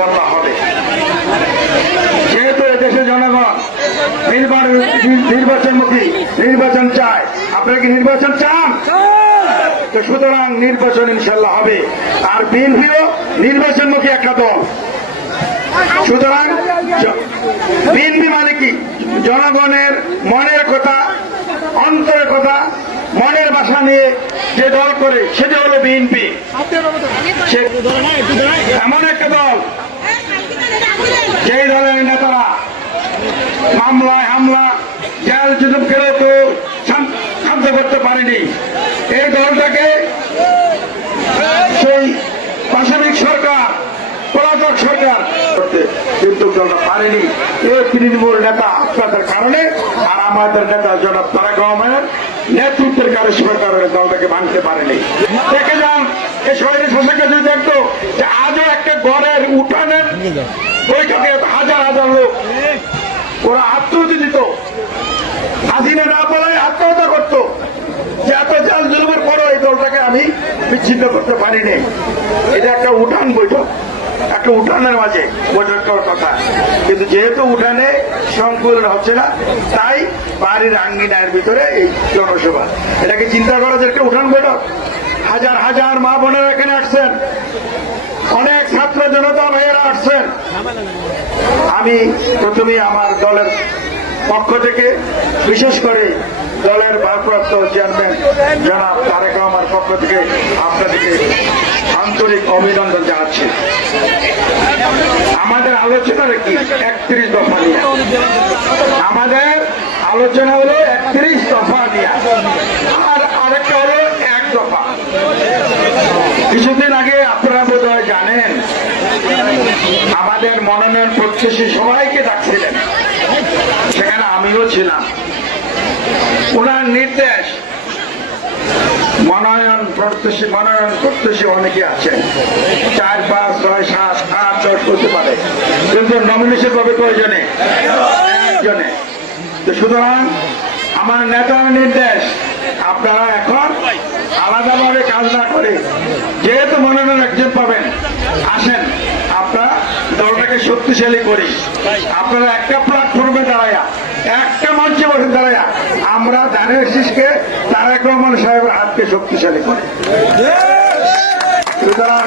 ইনশাল্লাহ হবে। যেহেতু এদেশের জনগণ নির্বাচনমুখী, নির্বাচন চায়। আপনারা কি নির্বাচন চান? তো সুতরাং নির্বাচন ইনশাল্লাহ হবে। আর বিএনপিও নির্বাচনমুখী একটা দল। সুতরাং বিএনপি মানে কি? জনগণের মনের কথা, অন্তরের কথা, মনের ভাষা নিয়ে যে দল করে সেটা হলো বিএনপি। এমন একটা দল যেই দলের নেতারা মামলায় হামলা, জেল জুলুম কেউ তো শান্ত করতে পারেনি। এই দলটাকে সেই পাশবিক সরকার, পলাতক সরকার কিন্তু দলটা পারেনি। এই তৃণমূল নেতা আপনাদের কারণে আর আমাদের নেতা জনাব তারেক রহমানের নেতৃত্বের কারণে দলটাকে ভাঙতে পারেনি। দেখে যান এই শহরের শাসকের যদি দেখতো যে আজও একটা ঘরের উঠানের বৈঠকে হাজার হাজার লোক ওরা আত্মহত্যা দিত, হাসিনা না বলে আত্মহত্যা করত। যে এত জাল জুলুমের পরও এই দলটাকে আমি বিচ্ছিন্ন করতে পারিনি। এটা একটা উঠান বৈঠক, একটা উঠানের মাঝে বৈঠক করার কথা, কিন্তু যেহেতু উঠানে সংকুলন হচ্ছে না, তাই বাড়ির আঙ্গিনার ভিতরে এই জনসভা। এটাকে চিন্তা করা যে একটা উঠান বৈঠক। হাজার হাজার মা বোনেরা এখানে আসছেন, অনেক ছাত্র জনতা ভাইয়েরা আসছেন। আমি প্রথমে আমার দলের পক্ষ থেকে, বিশেষ করে দলের ভারপ্রাপ্ত চেয়ারম্যান জনাব তারেক রহমানের পক্ষ থেকে আপনাদেরকে আন্তরিক অভিনন্দন জানাচ্ছি। আমাদের আলোচনার কি 31 দফা নিয়ে, আমাদের আলোচনা হলো 31 দফা নিয়ে, আর আরেকটা হলো 1 দফা। কিছুদিন আগে আপনারা বোধহয় জানেন আমাদের মনোনয়ন প্রত্যাশী সবাইকে ডাকছিলেন, সেখানে আমিও ছিলাম। ওনার নির্দেশ, মনোনয়ন প্রত্যাশী অনেকে আছেন, 4, 5, 6, 7, 8, 10 করতে পারে, কিন্তু নমিনেশন পাবে কয়জনে? একজনে। তো সুতরাং আমার নেতার নির্দেশ, আপনারা এখন আলাদাভাবে কাজ না করে, যেহেতু মনোনয়ন একজন পাবেন, আসেন আপনারা দলটাকে শক্তিশালী করি। আপনারা একটা প্ল্যাটফর্মে দাঁড়ায়া, একটা মঞ্চে বসে দাঁড়ায়া আমরা ধানের শীষকে তারেক রহমান সাহেবের হাতকে শক্তিশালী করি। সুতরাং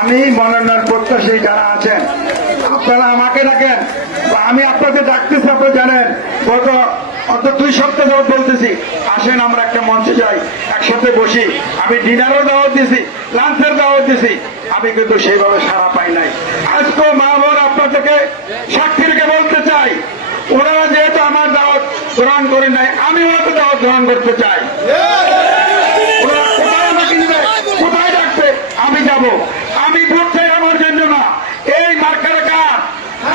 আমি মনোনয়ন প্রত্যাশী যারা আছেন, আপনারা আমাকে ডাকেন বা আমি আপনাদের ডাকতেছি। আপনারা জানেন গত 2 সপ্তাহ ধরে বলতেছি, আসেন আমরা একটা মঞ্চে যাই, একসাথে বসি। আমি ডিনারও দাওয়াত দিছি, লাঞ্চের দাওয়াত দিছি, আমি কিন্তু সেইভাবে সাড়া পাই নাই। আজকেও মা বোন আপনাদেরকে সাক্ষী রেখে বলতে চাই, ওনারা যেহেতু আমার দাওয়াত গ্রহণ করে নাই, আমি ওনাকে দাওয়াত গ্রহণ করতে চাই। ওনারা কোথায় আমাকে নিবে, কোথায় ডাকবে, আমি যাব। আমি ভোট চাই আমার জন্য না। এই মার্কার কার?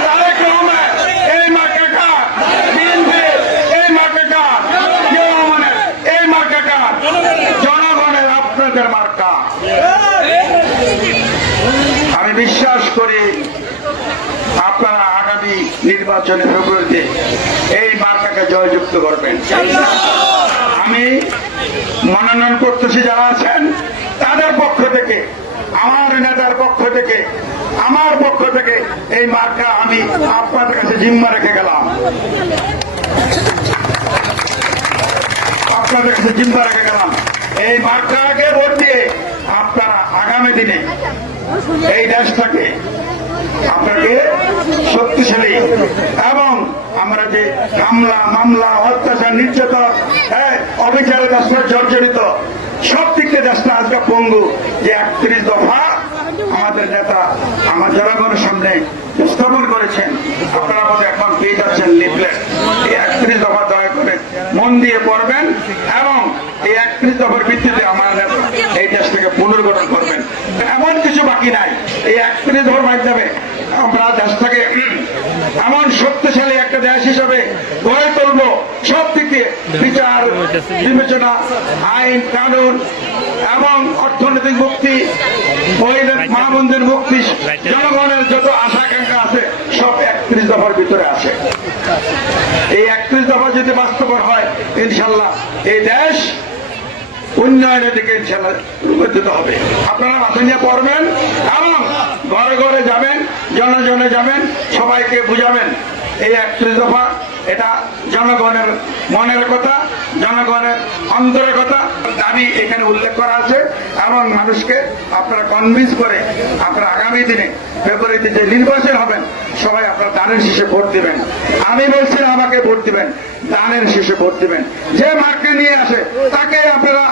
তারেক রহমান। এই মার্কা কার? বিএনপি। এই মার্কা কার? জিয়া রহমানের। এই মার্কা কার? জনগণের, আপনাদের মার্কা। আমি বিশ্বাস করি আপনারা আগামী নির্বাচনে ফেব্রুয়ারিতে এই মার্কাকে জয়যুক্ত করবেন। আমি মনোনয়ন প্রত্যাশী যারা আছেন তাদের পক্ষ থেকে, আমার নেতার পক্ষ থেকে, আমার পক্ষ থেকে এই মার্কা আমি আপনাদের কাছে জিম্মা রেখে গেলাম। আপনাদের কাছে জিম্মা রেখে গেলাম। এই মার্কাকে ভোট দিয়ে আপনারা আগামী দিনে এই দেশটাকে আপনাকে শক্তিশালী এবং আমরা যে হামলা, মামলা, অত্যাচার, নির্যাতন, অবিচারে দেশটা জর্জরিত, সব দিক থেকে দেশটা আজকে পঙ্গু, যে 31 দফা আমাদের নেতা আমার জনগণের সামনে স্থাপন করেছেন। আপনারা আমাদের এখন পেয়ে যাচ্ছেন লিফলেট। এই 31 দফা দয়া করে মন দিয়ে পড়বেন এবং এই 31 দফার ভিত্তিতে আমার নেতা এই দেশটাকে পুনর্গঠন করবেন। এমন কিছু বাকি নাই। এই 31 দফার মাধ্যমে আমরা দেশটাকে এমন শক্তিশালী একটা দেশ হিসাবে গড়ে তুলব। সব দিকে বিচার বিবেচনা, আইন কানুন এবং অর্থনৈতিক মুক্তি, মা বোনদের মুক্তি, জনগণের যত আশা আকাঙ্ক্ষা আছে সব 31 দফার ভিতরে আছে। এই 31 দফা যদি বাস্তবায়ন হয়, ইনশাল্লাহ এই দেশ উন্নয়নের দিকে ইনশাল্লাহ রূপান্তরিত হবে। আপনারা মাথা নিয়ে পড়বেন এবং ঘরে ঘরে যাবেন, জনে জনে যাবেন, সবাইকে বুঝাবেন এই 31 দফা এটা জনগণের মনের কথা, জনগণের অন্তরের কথা দাবি এখানে উল্লেখ করা আছে। এবং মানুষকে আপনারা কনভিন্স করে আপনারা আগামী দিনে ফেব্রুয়ারিতে যে নির্বাচন হবেন সবাই আপনারা দানের শীষে ভোট দিবেন। আমি বলছি না আমাকে ভোট দিবেন, দানের শীষে ভোট দিবেন। যে মার্কে নিয়ে আসে তাকে আপনারা,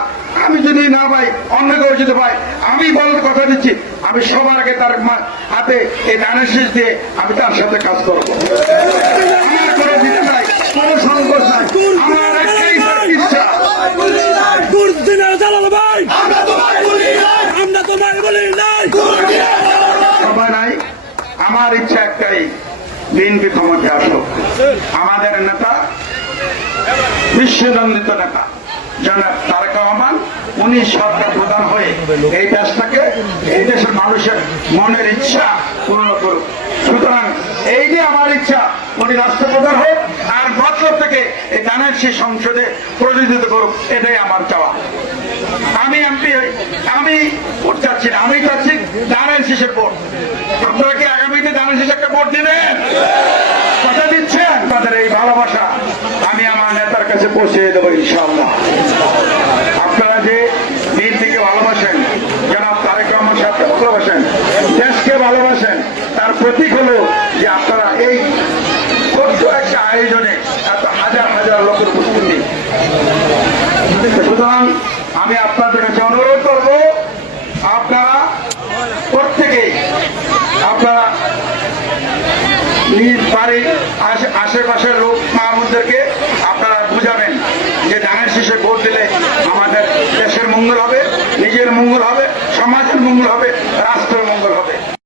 আমি যদি না পাই অন্য কেউ যদি পাই, আমি বলার কথা দিচ্ছি আমি সবার আগে তার হাতে এই দানের শীষ দিয়ে আমি তার সাথে কাজ করবো। আমার কোনো দিতে নাই, কোনো সংকোচ নাই, আমার একটাই ইচ্ছা। সবাই নাই, আমার ইচ্ছা একটাই, বিএনপি ক্ষমতায় আসুক। আমাদের নেতা, বিশ্বনন্দিত নেতা জনাব তারেক রহমান, উনি সরকার প্রধান হয়ে এই দেশটাকে, এই দেশের মানুষের মনের ইচ্ছা পূর্ণ করুক। সুতরাং এই যে আমার ইচ্ছা, উনি রাষ্ট্রপ্রধান হোক আর বছর থেকে এই দানের শীষ সংসদে প্রতিনিধিত্ব করুক, এটাই আমার চাওয়া। আমি এমপি আমি ভোট চাচ্ছি না, আমি চাচ্ছি দানের শীষে ভোট। আপনারা কি আগামীতে দানের শীষে একটা ভোট দিবেন? কথা দিচ্ছেন? তাদের এই ভালোবাসা আমি আমার নেতার কাছে পৌঁছে দেবো ইনশাআল্লাহ। আপনারা যে বিএনপিকে ভালোবাসেন, জনাব তারেক রহমান সাহেবকে ভালোবাসেন, দেশকে ভালোবাসেন, তার প্রতীক হলো যে আপনারা এই ছোট্ট একটা আয়োজনে এত হাজার হাজার লোকের উপস্থিতি। সুতরাং আমি আপনাদের কাছে অনুরোধ করবো, আপনারা প্রত্যেকেই আপনারা নিজ বাড়ির আশেপাশের লোক মাহমুদদেরকে আপনারা বুঝাবেন যে দানের শীষ